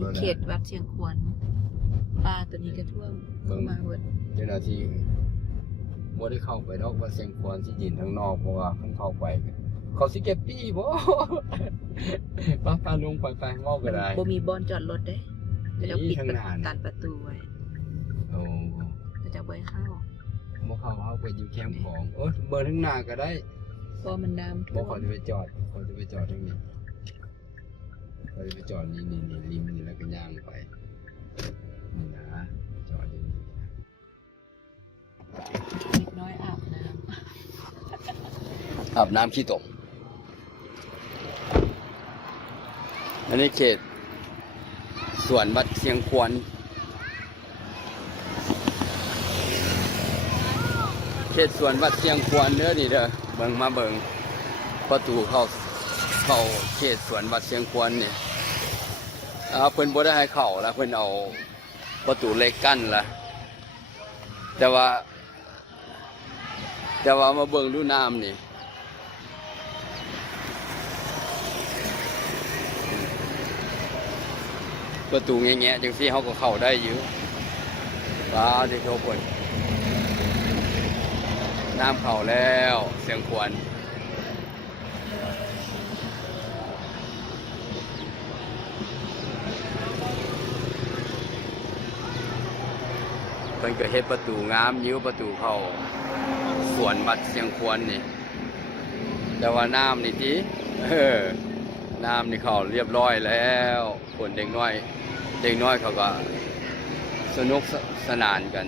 นี้ด้วยนะ เขตวัดเชียงควรปลาตัวนี้ก็ท่วมเข้ามาเบิด เจ้าหน้าที่บ่ได้เข้าไปนอกวัดเชียงควรที่ยืนทางนอกเพราะว่าเพิ่นเข้าไปเขาสิเก็บปี้บ่ ป้าลงไปเว้าก็ได้ บ่มีบ่อนจอดรถเด้ก็จะปิด ข้างหน้าน่ะ ตันประตูไว้ โอ้ ก็จะบ่ให้เข้า บ่เข้าไปอยู่แคมป์ของโอ้เบอร์ข้างหน้าก็ได้ เพราะมันน้ำท่ บ่ ว ขอ ม จะไปจอดขอจะไปจอดตรงนี้ขอจะไปจอดนี่ริมนี่แล้วก็ย่างไปนี่นะจอดอยู่นี่ เด็กน้อยอาบน้ อาบน้ำขี้ตกอันนี้เขตสวนวัดเชียงควรเขตสวนวัดเชียงควรเด้อนี่เด้อเบิ่งมาเบิ่งประตูเข้าเขตสวนวัดเชียงควรนี่เพิ่นบ่ได้ให้เข้าแล้วเพิ่นเอาประตูเหล็กกั้นละแต่ว่ามาเบิ่งดูน้ำนี่ประตูแง่ๆจังซี่เขาก็เข้าได้อยู่ว้าวที่โชว์ผลน้ำเข้าแล้วเสียงควรเพิ่นก็เฮ็ดประตูงามยิ้วประตูเข้าสวนวัดเชียงควรนี่แต่ว่าน้ำนี่ติน้ำนี่เข้าเรียบร้อยแล้วคนเด็กน้อยเขาก็สนุกสนานกัน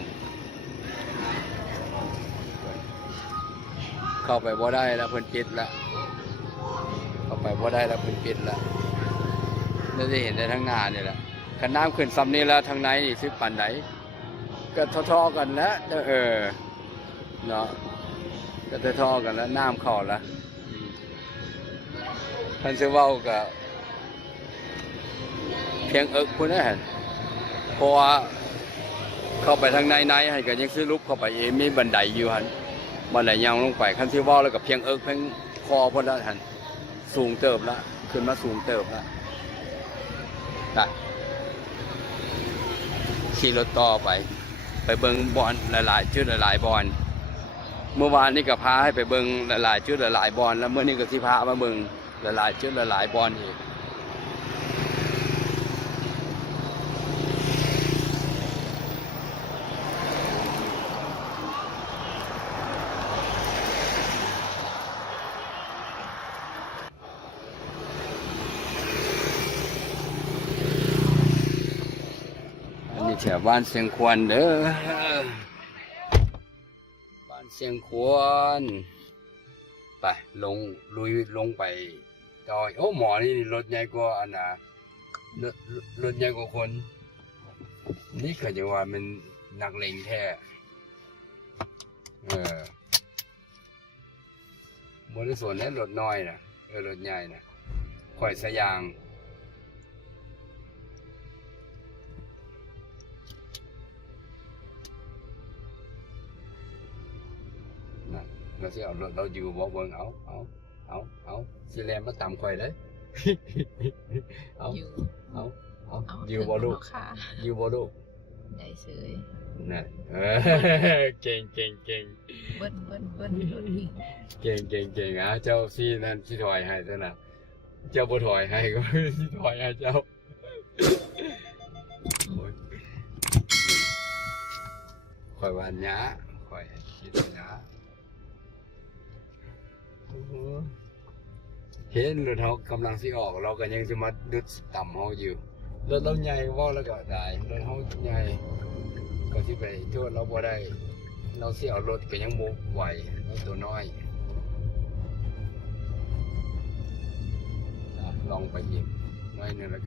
เข้าไปบ่ได้แล้วเพิ่นปิดแล้วเข้าไปบ่ได้แล้วเพิ่นปิดแล้วเราจะเห็นได้ทั้งหน้านี่แหละคันน้ำขึ้นซ้ำนี้แล้วทางในนี่สิปานใดก็ท่อๆกันแล้วเนาะก็ท่อๆกันแล้วน้ำเข้าแล้วท่านสิเว้าก็เพียงเอิกพุ่นนะฮะเพราะว่าเข้าไปทางในให้ก็ยังสิลุกเข้าไปเองมีบันไดอยู่หั่นบันไดยาวลงไปคันสิเว้าแล้วก็เพียงเอิกเพียงคอพุ่นละหั่นสูงเติบละขึ้นมาสูงเติบละได้ขี่รถต่อไปเบิ่งบอลหลายๆจุดหลายๆบอลเมื่อวานนี้ก็พาให้ไปเบิ่งหลายๆจุดหลายๆบอลแล้วเมื่อนี้ก็สิพามาเบิ่งหลายๆจุดหลายๆบอลอีกอันนี้แถวบ้านเชียงควรเด้อบ้านเชียงควรไปลุยลงไปจอยโอ้หมอนี่รถใหญ่กว่าอันน่ะรถใหญ่กว่าคนนี่เขาจะว่ามันนักเลงแท้บนส่วนนั้นรถน้อยนะรถใหญ่นะข่อยสยางเราสิเอารถเราอยู่บ่เบิ่งเอาสิแลมมาต่ำข่อยเลย เอา อยู่ อยู่บ่ลูก ค่ะ อยู่บ่ลูก ได้เสย น่ะเก่งเบิ้นรถวิ่ง เก่งเจ้าซี่นั่นสิถอยให้ซะนะเจ้าบ่ถอยให้ก็สิถอยให้เจ้าโอ้ยข่อยว่าหยาข่อยคิดว่าหยาเห็นรถเขากำลังสิออกเราก็ยังสิมาดึดต่ำเขาอยู่รถเราใหญ่ว่าแล้วก็ได้รถเขาใหญ่ก็สิไปโทษเราบ่ได้เราสิเอารถก็ยังบ่ไหวเราตัวน้อยลองไปยิงน้อยนึงแล้ว